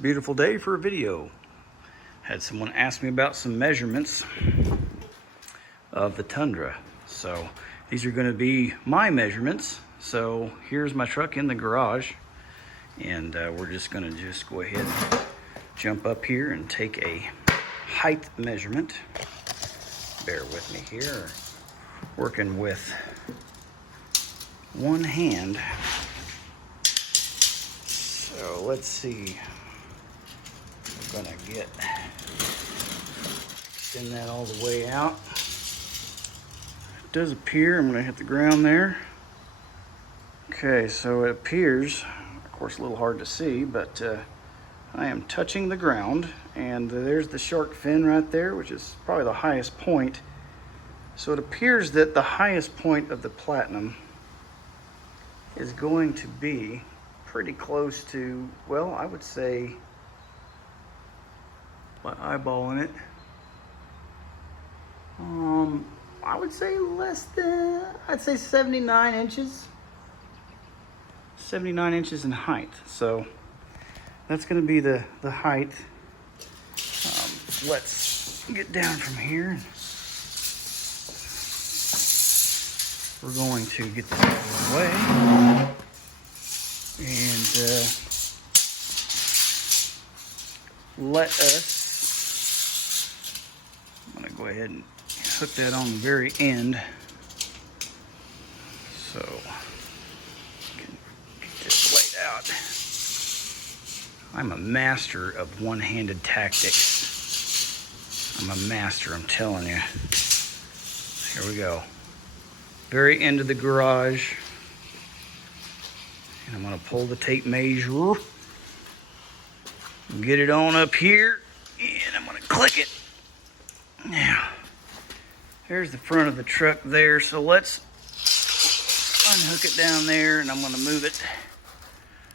Beautiful day for a video. Had someone ask me about some measurements of the Tundra. So these are going to be my measurements. So here's my truck in the garage, and we're just going to go ahead and jump up here and take a height measurement. Bear with me here. Working with one hand. So let's see. I'm gonna extend that all the way out. It does appear, I'm gonna hit the ground there. Okay, so it appears, of course a little hard to see, but I am touching the ground, and there's the shark fin right there, which is probably the highest point. So it appears that the highest point of the Platinum is going to be pretty close to, well, I would say, by eyeballing it, I would say less than, I'd say 79 inches. 79 inches in height. So that's going to be the height. Let's get down from here. We're going to get this out of the way. And let us, I'm going to go ahead and hook that on the very end. So I can get this laid out. I'm a master of one-handed tactics. I'm a master, I'm telling you. Here we go. Very end of the garage. And I'm going to pull the tape measure. Get it on up here. And I'm going to click it. Now, there's the front of the truck there. So let's unhook it down there. And I'm going to move it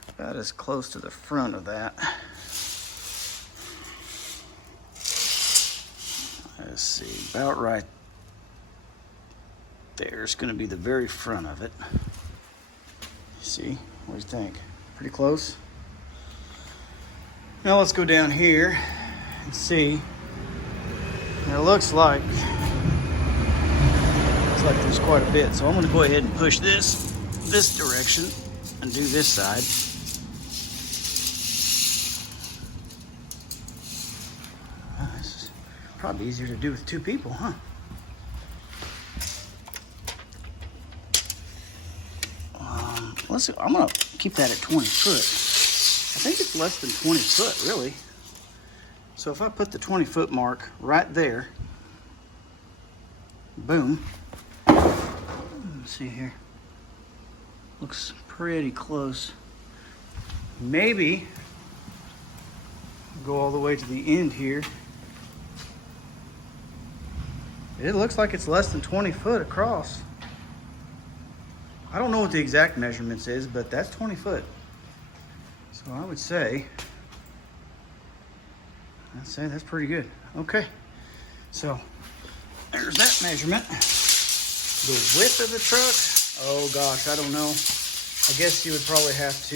about as close to the front of that. Let's see, about right there's going to be the very front of it. See, what do you think? Pretty close? Now let's go down here and see. Now it looks like there's quite a bit. So I'm going to go ahead and push this direction and do this side. This is probably easier to do with two people, huh? I'm gonna keep that at 20 foot. I think it's less than 20 foot, really. So if I put the 20 foot mark right there, boom. Let's see here. Looks pretty close. Maybe go all the way to the end here. It looks like it's less than 20 foot across. I don't know what the exact measurements is, but that's 20 foot. So I would say, that's pretty good. Okay, so there's that measurement. The width of the truck, oh gosh, I don't know. I guess you would probably have to,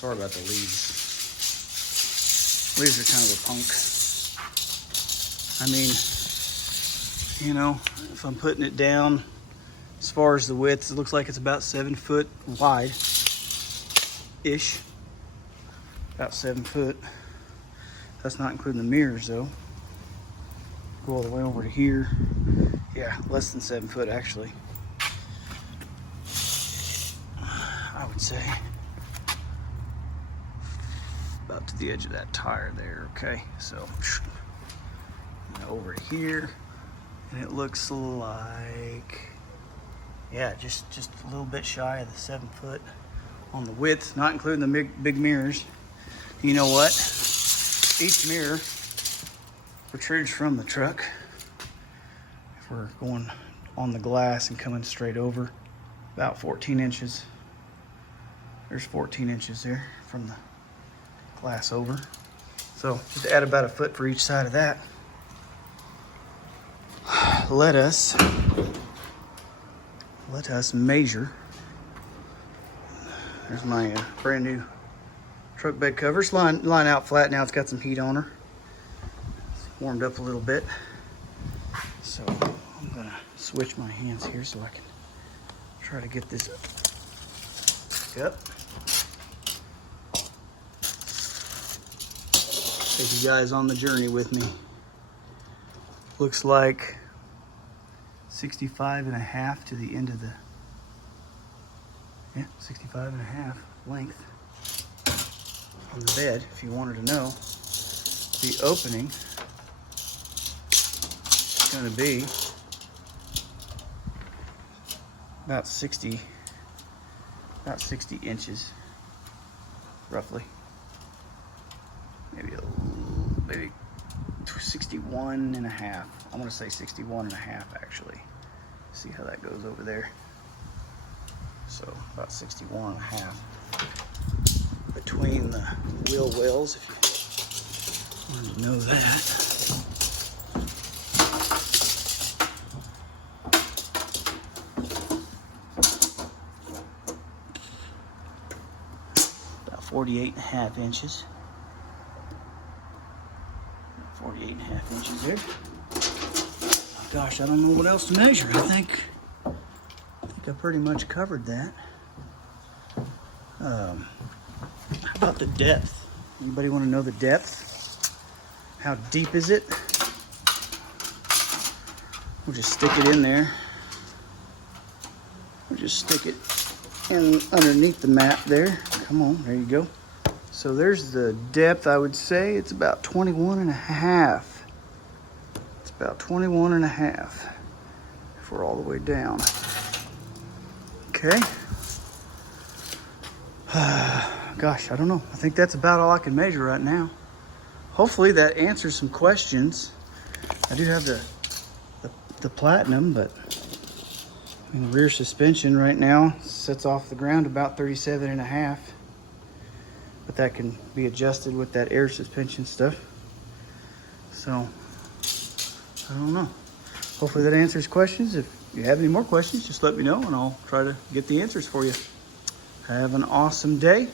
sorry about the leaves. Leaves are kind of a punk. I mean, you know, if I'm putting it down as far as the width, it looks like it's about 7 foot wide-ish. About 7 foot. That's not including the mirrors though. Go all the way over to here. Yeah, less than 7 foot actually. I would say. About to the edge of that tire there, okay? So, over here. And it looks like, yeah, just a little bit shy of the 7 foot on the width, not including the big mirrors. You know what? Each mirror protrudes from the truck. If we're going on the glass and coming straight over, about 14 inches. There's 14 inches there from the glass over. So just add about a foot for each side of that. Let us measure There's my brand new truck bed covers. Line out flat now. It's got some heat on her. It's warmed up a little bit. So I'm gonna switch my hands here so I can try to get this up. Take you guys on the journey with me. Looks like 65.5 to the end of the, 65.5 length on the bed. If you wanted to know, the opening is going to be about 60 inches, roughly. Maybe 61 and a half. I'm gonna say 61 and a half actually. See how that goes over there. So about 61 and a half between the wheel wells, if you wanted to know that. About 48 and a half inches. 48 and a half inches there. Oh gosh, I don't know what else to measure. I think I pretty much covered that. How about the depth? Anybody want to know the depth? How deep is it? We'll just stick it in there. We'll just stick it in underneath the map there. Come on, there you go. So there's the depth. I would say it's about 21 and a half. It's about 21 and a half if we're all the way down. Okay. Gosh, I don't know. I think that's about all I can measure right now. Hopefully that answers some questions. I do have the platinum, but the rear suspension right now sits off the ground about 37 and a half. But that can be adjusted with that air suspension stuff. So, I don't know. Hopefully that answers questions. If you have any more questions, just let me know and I'll try to get the answers for you. Have an awesome day,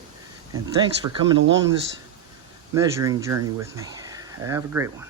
and thanks for coming along this measuring journey with me. Have a great one.